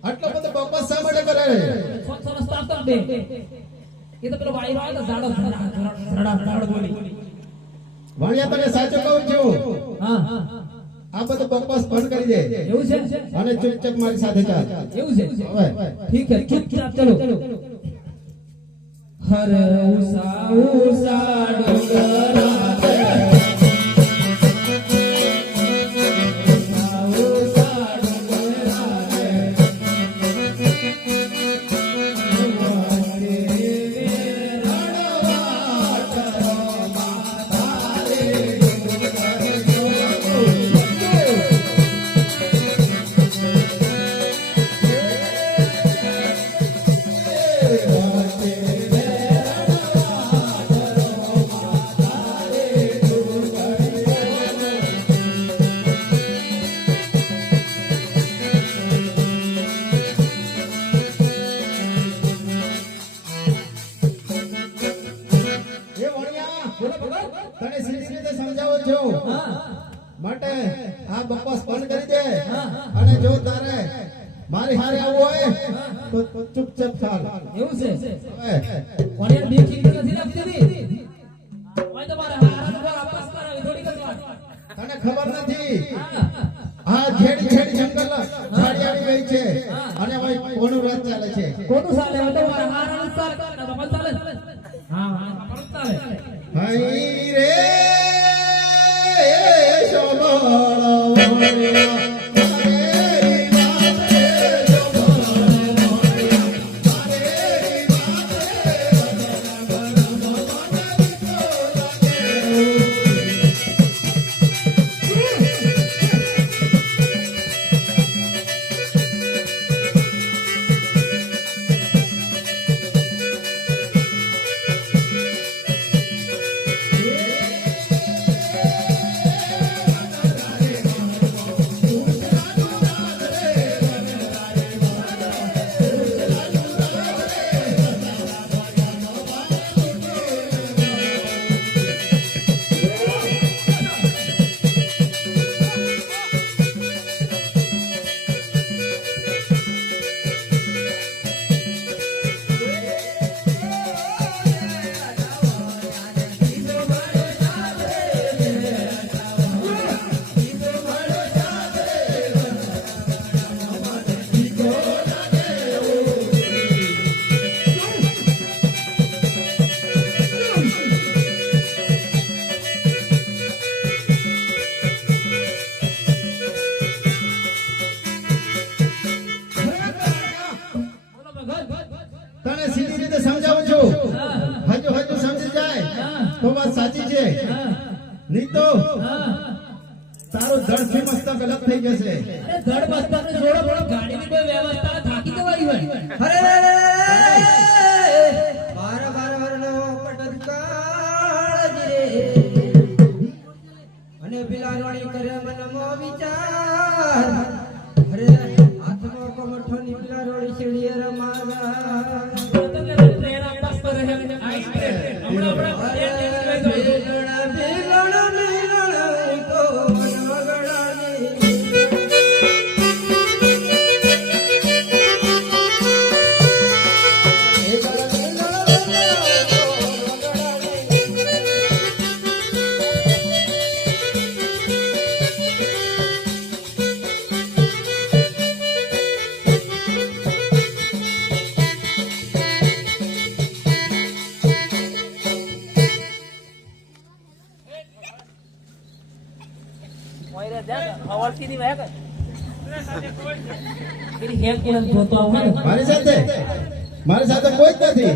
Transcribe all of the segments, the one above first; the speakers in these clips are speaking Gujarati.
આટલો બધો બકવાસ શા માટે કરે એ તો પેલો વાયરો આવે તો ઝાડો ઝાડ બોલી વાણિયા તને સાચું કહું છું હા આ બધો બકવાસ બંધ કરી દે એવું છે અને ચૂપચાપ મારી સાથે ચાલ એવું છે હવે ઠીક છે ચૂપચાપ ચલો હર ઉષા ઉષા ડુંગરા તને સીધી રીતે સમજાવું છું માટે આ બકવાસ બંધ કરી દે અને જો તારે મારી હારે આવવું હોય તો ચૂપચાપ ચાલ એવું છે કોને બેકી નથી રાખતી ઓય તમારે હારા પર આપસ કરાવી થોડી કરવા તને ખબર નથી આ છેડી છેડી જંગલ ઝાડિયાળી ગઈ છે અને ભાઈ કોનું રાત ચાલે છે કોનું ચાલે તો મારા હારા વિસ્તાર તમારે ચાલે હા હા ચાલે હાઈ રે શોભળો નહીં તો તારું ધડ થી મસ્તક અલગ થઈ જશે અરે ધડ મસ્તક ને જોડો બોલો ગાડીની કોઈ વ્યવસ્થા થાકી જવાય હોય અરે બાર બાર નો પટકાળ રે અને બિલારણી કરે મનમાં વિચાર અરે હાથમાં કમઠોની સીધી વાયા કર પેલી હેક કોણ જોતો આવું ને મારી સાથે કોઈ જ નથી.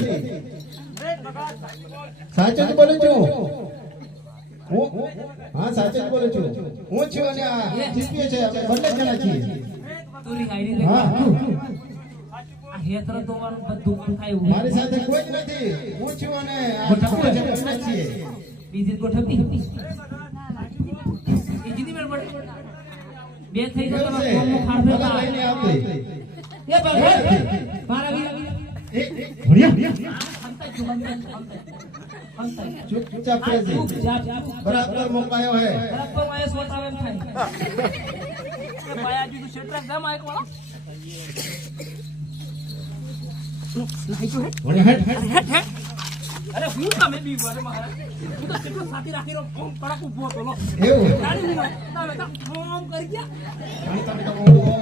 સાચું જ બોલું છું હા સાચું જ બોલું છું. હું છું અને આ જીત્યો છે. આપણે બંને જણા છીએ. તુરી આઈડી હા આ હેતર તો બધું પણ થાય એવું મારી સાથે કોઈ જ નથી. હું છું અને આ જીત્યો છે. બંને જ છીએ. બીજી ગોઠવતી હતી એ જીતી મેળ પડે બે થઈ જાય કેવું તો છે? કોમનો ખાડ ભલે ફેરતા લઈને આવતી. એ ભગવાન મારા વીર ચૂપચાપ રહેજે. બરાબર મોકાયો હે. અરે હું તમે બી બોલે મહારાજ હું તો કેટલો સાથી રાખી રહ્યો ફોન પડાક ઉભો હતો લો એવું ગાડી હું તમે તો ફોન કરી ગયા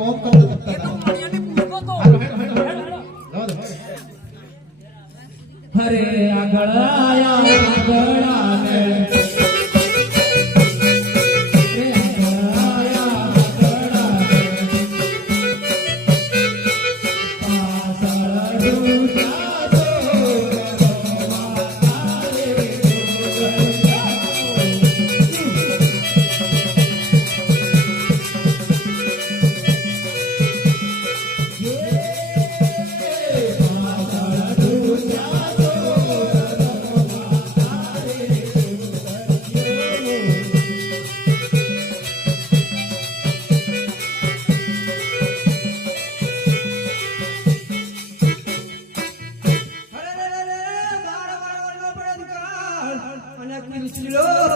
ઓમ કરતો એ તો મારિયાને પૂછો તો હરે આગળ આયા ને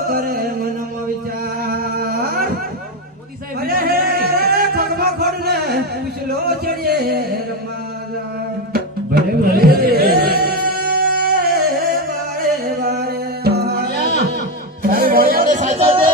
કરે મનમાં વિચાર મોદી સાહેબ અરે હે ખગમાં ખોડને પૂછલો ચડીએ રમારા ભલે બારે બારે તારે મોડિયાને સાચા છે.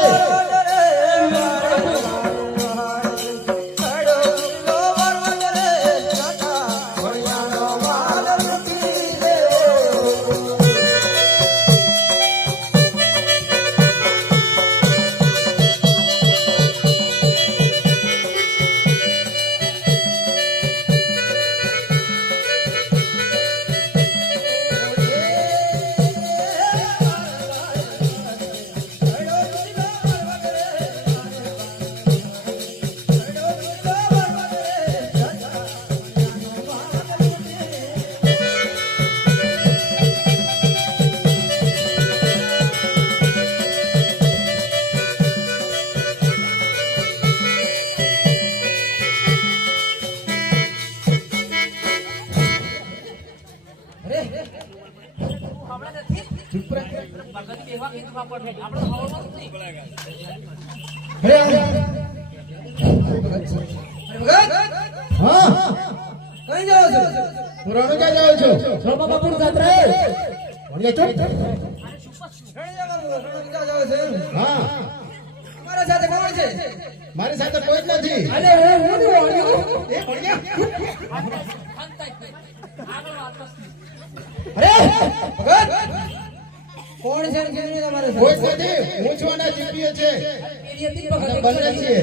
હા કઈ જાવ છો હું રણુજા જાઉં છું. રોમા બાપુનું જાત્રા મોડિયા ચૂપ. હા અમારા સાથે કોણ છે મારી સાથે કોઈ જ નથી. અરે હું નહીં ઓળ્યો એ મોડિયા અરે ભગત કોણ છે ને કેવી તમારે કોઈ જ નથી. હું છું અને જીત્યો છે. એરિયાથી અને પકડ બંને છીએ.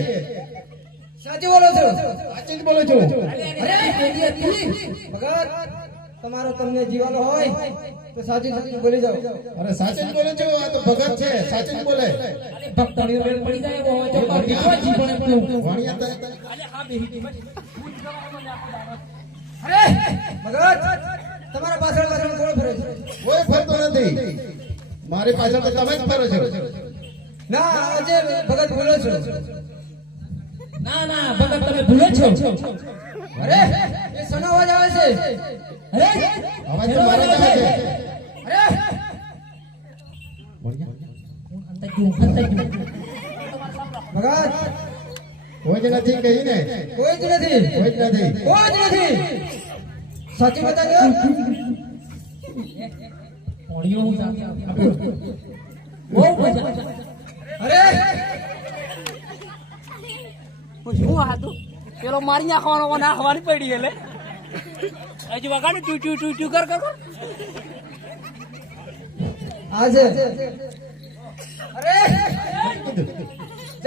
સાચું બોલો છો સાચું જ બોલું છું. અરે એરિયાથી ભગત તમારો તમને જીવાનો હોય તો સાચું સાચું બોલી જાઓ અરે સાચું જ બોલું છું. આ તો ભગત છે. સાચું જ બોલે. અરે ભક્તણીઓ મેળ પડી જાય એવો હોય તો બાકી કોઈ જીવન એમ કેવું. વાણિયા તને અરે હા બેહી ગઈ અરે ભગત તમારા પાછળ પાછળ કોણ ફરે છે કોઈ ફરતો નથી. મારી પાછળ તો તમે જ ફરો છો. ના આજે ભગત બોલો છો ના ના ભગત તમે ભૂલો છો અરે એ સનો અવાજ આવે છે અરે અવાજ તો મારો જ આવે છે. અરે અંતર ક્યું ભગત કોઈ જ નથી કહીને. કોઈ જ નથી કોઈ જ નથી. કોઈ જ નથી સાચું બતાજો ઓડિયો હું જાતે બહુ મજા અરે શું હતું પેલો મારી નાખવાનો નાખવાની પડી એટલે હજી વગાડે ટુ ટુ ટુ ટુ કર કર આજે અરે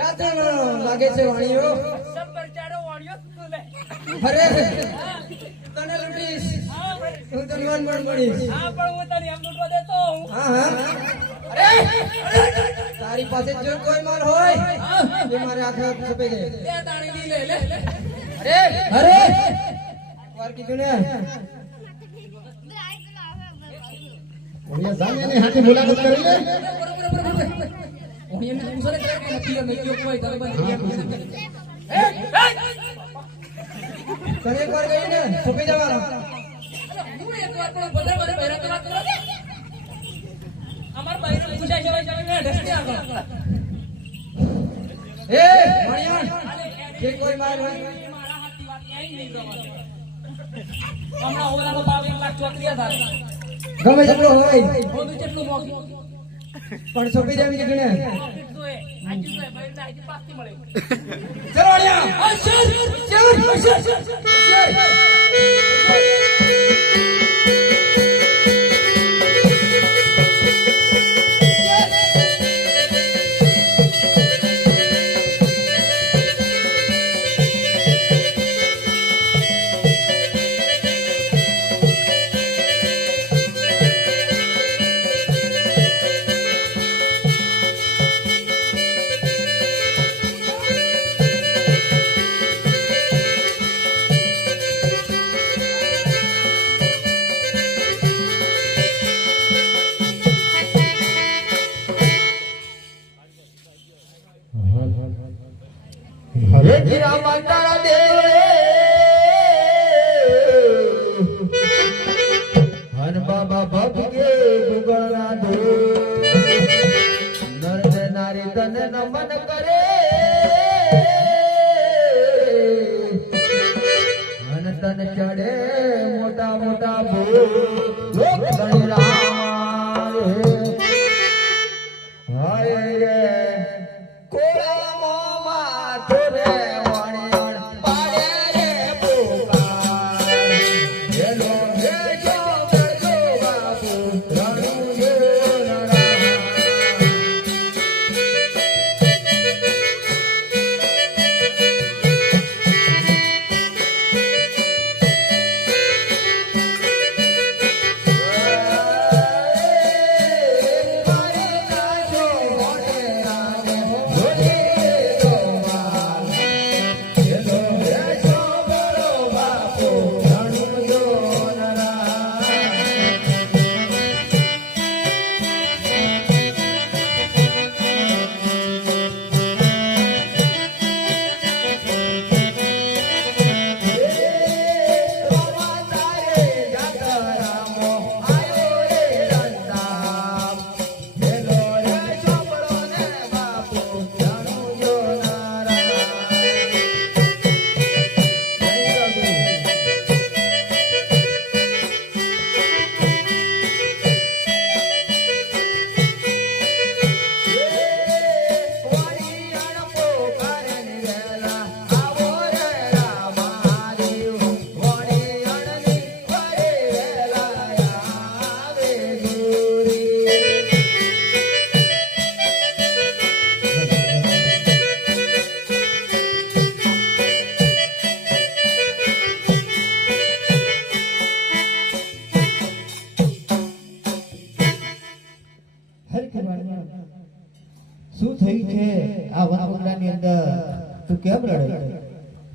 જાતે લાગે છે વાણીઓ સબર ચાડો વાળ્યો તું લે અરે તને લૂટીશ હું તને મન પડીશ હા પણ હું તને એમ લૂટવા દેતો હું હા અરે તારી પાસે જો કોઈ માલ હોય એ મારે આખે છપે જાય બે તાણી દી લે અરે વાર કીધું ને ઓડિયા જામીની હાથી મુલાકાત કરી લે હું એને પૂછો ને કે નથી અમે કયો કોઈ તારે બંધ તને એક વાર ગઈ ને છપી જવાનો હું એક વાર પણ બધા મને બહેરા તો વાત કરો અમાર બહેરા પૂછાય છે ભાઈ ઢસકે આગળ એ મણિયાણ જે કોઈ માલ હોય મારા હાથની વાત ક્યાંય નહીં જવાનું હમણાં ઓલાનો ભાવ 1,34,000 ગમે તેટલો હોય બધું કેટલું મોંઘું પણ છપી દેવી કીધું ને તો એ આજુ તો એ બહેરા આજુ પાસથી મળે ચલો અલ્યા હરે ગીરા માતારા દેવ હન બાબા ભગગે ગુગળના દો નર ને નારી તને નમન કરે હન તન ચડે મોટા મોટા ભો લોક ગણી રામ હાય રે કોળા મોમાં ધોરે વાણિયાણ પાડે રે પોકાર એનો વેજો વેજો બાપુ રણુ જો નરા શું થયું છે આ વનવગડાની અંદર તું કેમ રડે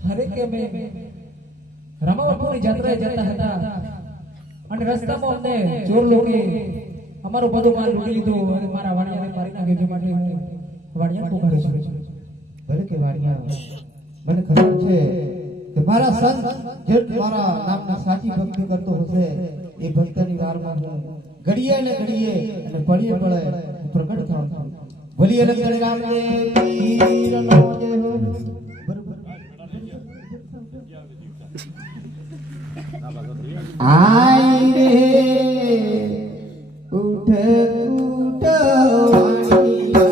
અરે કે મેં રામાવતપુરની જાત્રાએ જતા હતા અને રસ્તામાં અમને ચોર લોકોએ અમારો બધો માલ લૂંટી લીધો અને મારા વાણિયાને મારી નાખ્યો છે માટે હું વાણિયા પોકારું છું ભલે કે વાણિયા મને ખબર છે કે મારા સંત જે મારા નામના સાચી ભક્તિ કરતો હશે એ ભક્તની વારમાં હું ઘડીએ ને ઘડીએ અને પડીએ પડે હું પ્રગટ થાઉં છું ભલી અલગ રામ ને પીરનો જય હો આઈ રે ઉઠ ઉઠ વાણી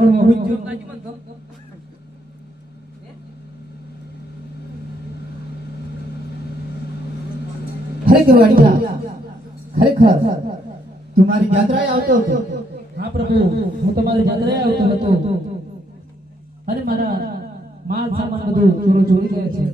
ઘોડમાં હુઈ ગયો. કાજી મન તો ખરેખર વાડિયા ખરેખર તું મારી યાત્રાએ આવતો હતો. હા પ્રભુ, હું તમારી જાત્રાએ આવતો હતો અને મારા માલ સામાન બધું ચોરી ગયા છે.